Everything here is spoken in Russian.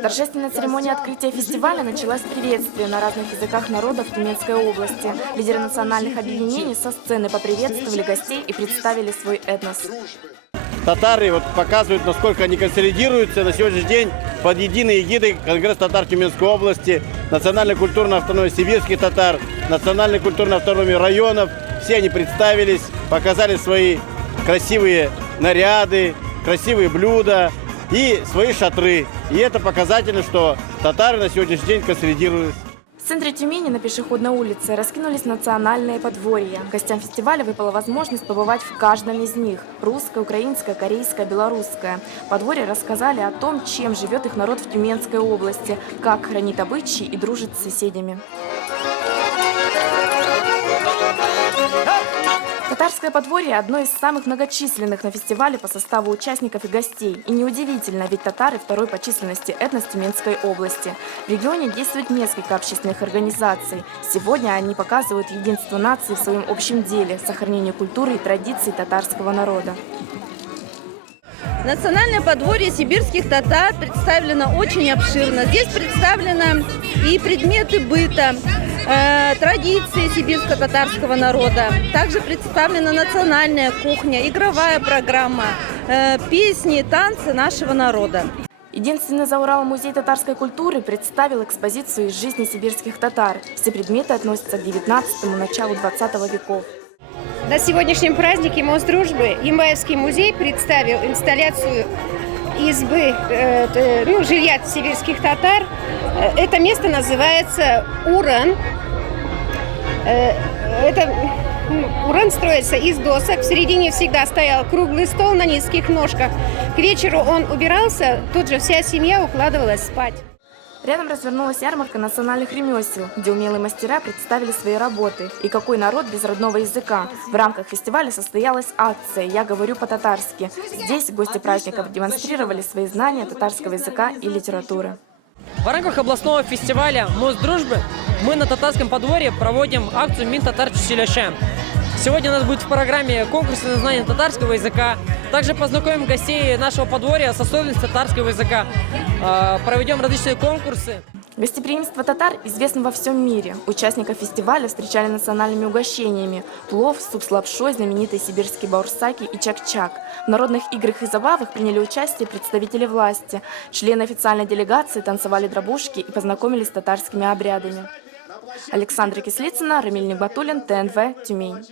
Торжественная церемония открытия фестиваля началась с приветствия на разных языках народов Тюменской области. Лидеры национальных объединений со сцены поприветствовали гостей и представили свой этнос. Татары показывают, насколько они консолидируются на сегодняшний день под единой эгидой Конгресс татар Тюменской области, национальной культурной автономии сибирских татар, национальной культурной автономии районов. Все они представились, показали свои красивые наряды, красивые блюда и свои шатры. И это показательно, что татары на сегодняшний день консолидируются. В центре Тюмени на пешеходной улице раскинулись национальные подворья. Гостям фестиваля выпала возможность побывать в каждом из них – русское, украинское, корейское, белорусское. Подворья рассказали о том, чем живет их народ в Тюменской области, как хранит обычаи и дружит с соседями. Татарское подворье – одно из самых многочисленных на фестивале по составу участников и гостей. И неудивительно, ведь татары – второй по численности этнос Тюменской области. В регионе действует несколько общественных организаций. Сегодня они показывают единство нации в своем общем деле – сохранение культуры и традиций татарского народа. Национальное подворье сибирских татар представлено очень обширно. Здесь представлены и предметы быта, традиции сибирско-татарского народа. Также представлена национальная кухня, игровая программа, песни, танцы нашего народа. Единственный за Уралом музей татарской культуры представил экспозицию из жизни сибирских татар. Все предметы относятся к 19-му, началу 20 веков. На сегодняшнем празднике Мост дружбы Имаевский музей представил инсталляцию избы, жилья сибирских татар. Это место называется Уран. Уран строится из досок. В середине всегда стоял круглый стол на низких ножках. К вечеру он убирался, тут же вся семья укладывалась спать. Рядом развернулась ярмарка национальных ремесел, где умелые мастера представили свои работы. И какой народ без родного языка. В рамках фестиваля состоялась акция «Я говорю по-татарски». Здесь гости праздников демонстрировали свои знания татарского языка и литературы. В рамках областного фестиваля «Мост дружбы» мы на татарском подворье проводим акцию «Мин татар чучеляше». Сегодня у нас будет в программе конкурсы на знание татарского языка. Также познакомим гостей нашего подворья с особенностями татарского языка. Проведем различные конкурсы. Гостеприимство татар известно во всем мире. Участников фестиваля встречали национальными угощениями – плов, суп с лапшой, знаменитые сибирские баурсаки и чак-чак. В народных играх и забавах приняли участие представители власти. Члены официальной делегации танцевали дробушки и познакомились с татарскими обрядами. Александра Кислицына, Рамиль Нигбатуллин, ТНВ, Тюмень.